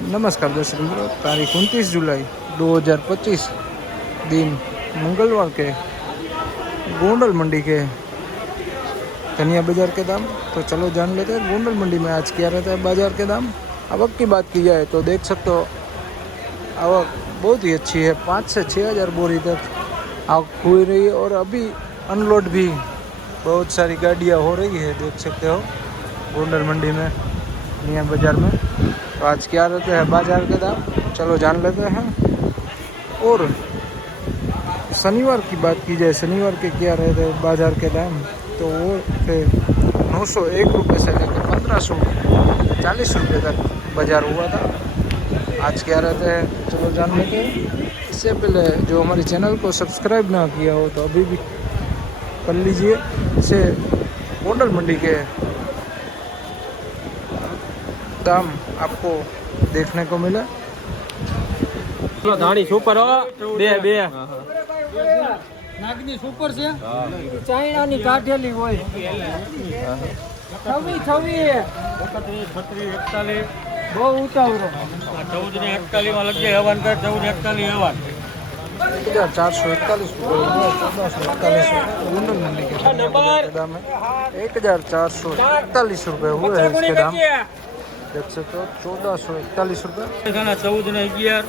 नमस्कार दर्शक मित्रों, तारीख उनतीस जुलाई 2025 दिन मंगलवार के गोंडल मंडी के धनिया बाज़ार के दाम। तो चलो जान लेते हैं, गोंडल मंडी में आज क्या रहता है बाज़ार के दाम। आवक की बात की जाए तो देख सकते हो, आवक बहुत ही अच्छी है, पाँच से छः हज़ार बोरी तक आवक हुई रही है और अभी अनलोड भी बहुत सारी गाड़ियाँ हो रही है, देख सकते हो, गोंडल मंडी में। धनिया बाज़ार में। तो आज क्या रहते हैं? बाज़ार के दाम? चलो जान लेते हैं। और शनिवार की बात की जाए, शनिवार के क्या रहते हैं बाज़ार के दाम? तो वो थे नौ सौ एक रुपये से लेकर पंद्रह सौ, चालीस रुपये तक बाज़ार हुआ था। आज क्या रहते हैं? चलो जान लेते हैं। इससे पहले जो हमारे चैनल को सब्सक्राइब ना किया हो तो अभी भी कर लीजिए। इसे गोंडल मंडी के दाम आपको देखने को मिले ધાણી સુપર હો બે બે નાગની સુપર છે ચાઇનાની કાઢેલી હોય છવ્વી છવ્વી એકત્રીસ છત્રીસ એકતાલીસ બહુ ઉતાવળો ચૌદ ને એકતાલીસ માં લગી હવાન કર ચૌદ એકતાલીસ હવાન एक हज़ार चार सौ इकतालीस रुपये चौदह सौ इकतालीस गोंडल मंडी के धनिया बाजार के दाम है एक हज़ार चार सौ इकतालीस रुपये हुए हैं इसके दाम દેખ શકો ચૌદસો એકતાલીસ રૂપિયા. ઘણા ચૌદ ને અગિયાર.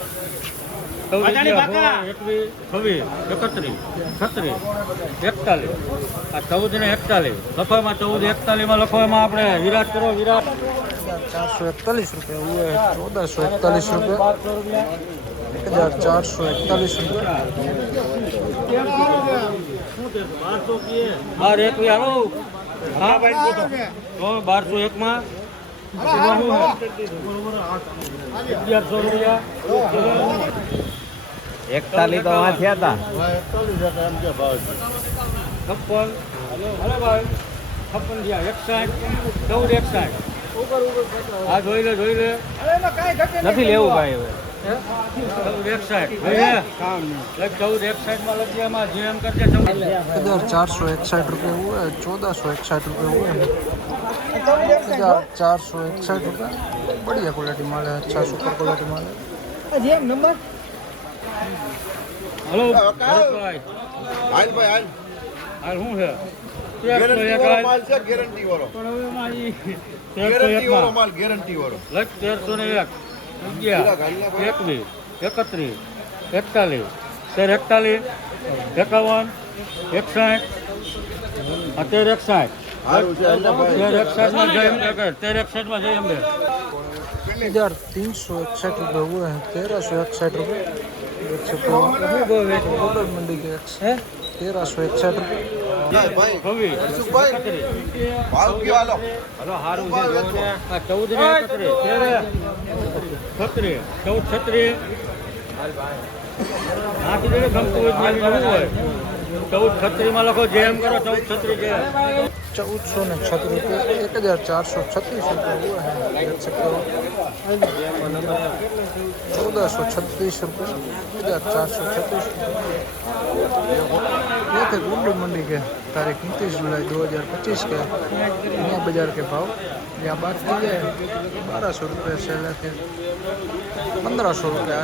ચારસો એકતાલીસ રૂપિયા ચૌદસો એકતાલીસ રૂપિયા. એક હજાર ચારસો એકતાલીસ રૂપિયા. બારસો એક માં એકતાલીસ તો આ થયા હતા છપ્પન અરે ભાઈ છપ્પન થયા એકસાઠ ચૌદ એકસાઠ હા જોઈ લે જોઈ લે. નથી લેવું ભાઈ હવે. ચૌદ એકસાઠ જોઈ લે એટલે ચૌદ એકસાઠ માં લખી એમાં જેમ કરજે ચૌદ एक हज़ार चार सौ इकसठ रुपये हुए हैं चौदह सौ इकसठ रुपये हुए हैं एक हज़ार चार सौ इकसठ रुपये बढ़िया क्वालिटी माल है अच्छा सुपर क्वालिटी माल है જેમ નંબર હલો ભરતભાઈ હાલ ભાઈ હાલ હાલ શું છે તેરસો ગેરંટી એક વાળો માલ છે ગેરંટી વાળો પણ હવે એમાં ઈ તેરસો ગેરંટી વાળો એકમાં માલ ગેરંટી વાળો લખ તેરસો ને એક અગિયાર એકવીસ એકત્રીસ એકતાલીસ તેર એકતાલીસ એકાવન એકસાઠ તેર એકસાઠ સારું છે હાલ ને ભાઈ તેર એકસાઠમાં જય અંબે તેર એકસાઠમાં જય અંબે एक हज़ार तीन सौ इकसठ रुपये हुए हैं तेरह सौ इकसठ रुपये देख सकते हो होटल मंडी के तेरह सौ इकसठ रुपये ના, ભાઈ છવ્વીસ યુસુફભાઈ ભાવ કેવા લો હલો સારું છે જોવો ને આ ચૌદ ને એકત્રીસ તેર છત્રીસ ચૌદ છત્રીસ નાખી દે ગમતું હોય ત્યાં લખવું હોય ચૌદ છત્રીસમાં લખો જેમ કરો ચૌદ છત્રીસ જે चौदह सौ ने छत्तीस रुपये एक हज़ार चार सौ छत्तीस रुपये हुए हैं देख सकते हो चौदह सौ छत्तीस रुपये एक हज़ार चार सौ छत्तीस ये थे गुंडू मंडी के तारीख उनतीस जुलाई दो हज़ार पच्चीस के नया बाज़ार के भाव यहाँ बात की जाए बारह सौ रुपये से लेकर पंद्रह सौ रुपये